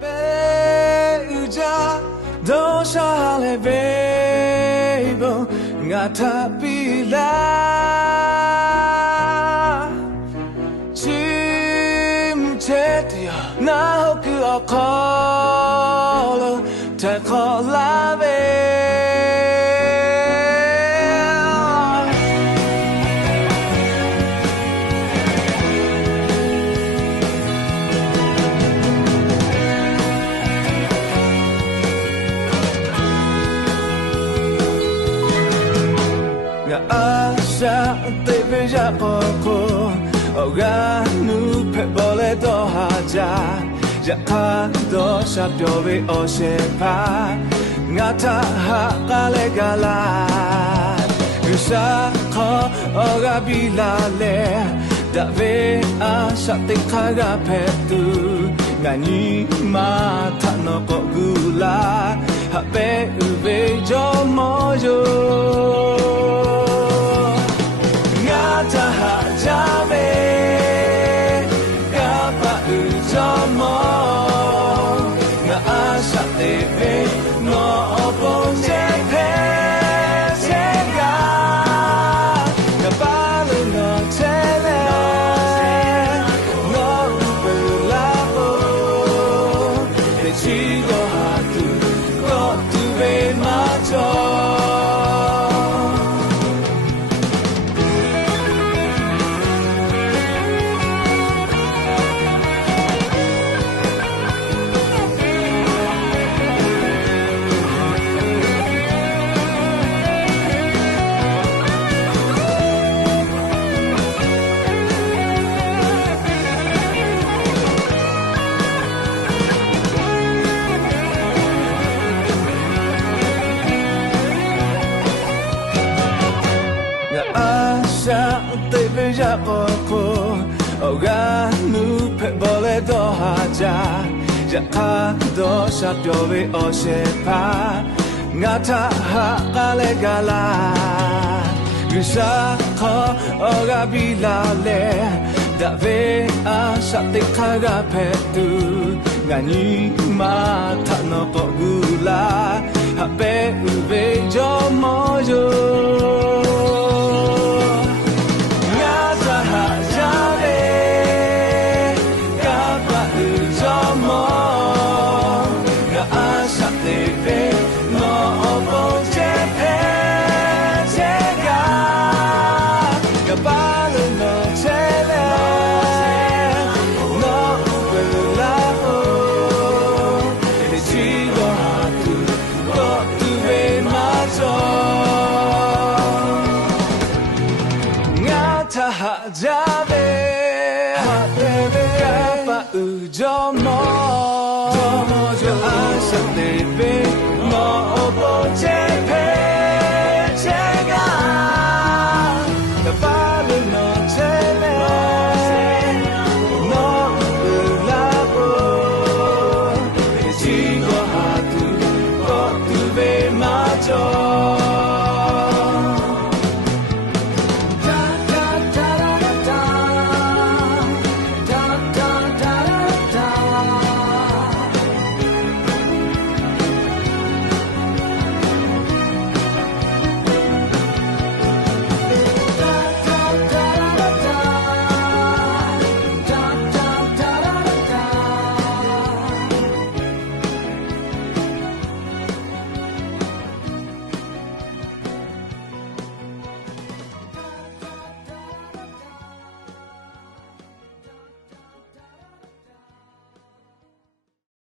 Beja dosa le bebo ngatapila chimchetia na hoku akolo te kolabe Asa te beja poco Oga nu pe bole do haja Jaka do sa piove o sepa Ngata ha kale gala Gusa ko oga bilale Da ve asa te kaga petu Ngani mata no ko gula Habe ube jo mojo Jave Kapa ujomo Nga asa tepe No opong jepe Sega Nga palu no tele No upulapo Te chigo hatu Ko tuve macho te beja poco Oga nu pe bole do haja Jaka do sa piove o sepa Ngata ha kale gala Gusa ko oga bilale Da ve asa te kaga petu Ngani mata no ko gula Habe ube jo mojo Jave Kapa ujomo Asa te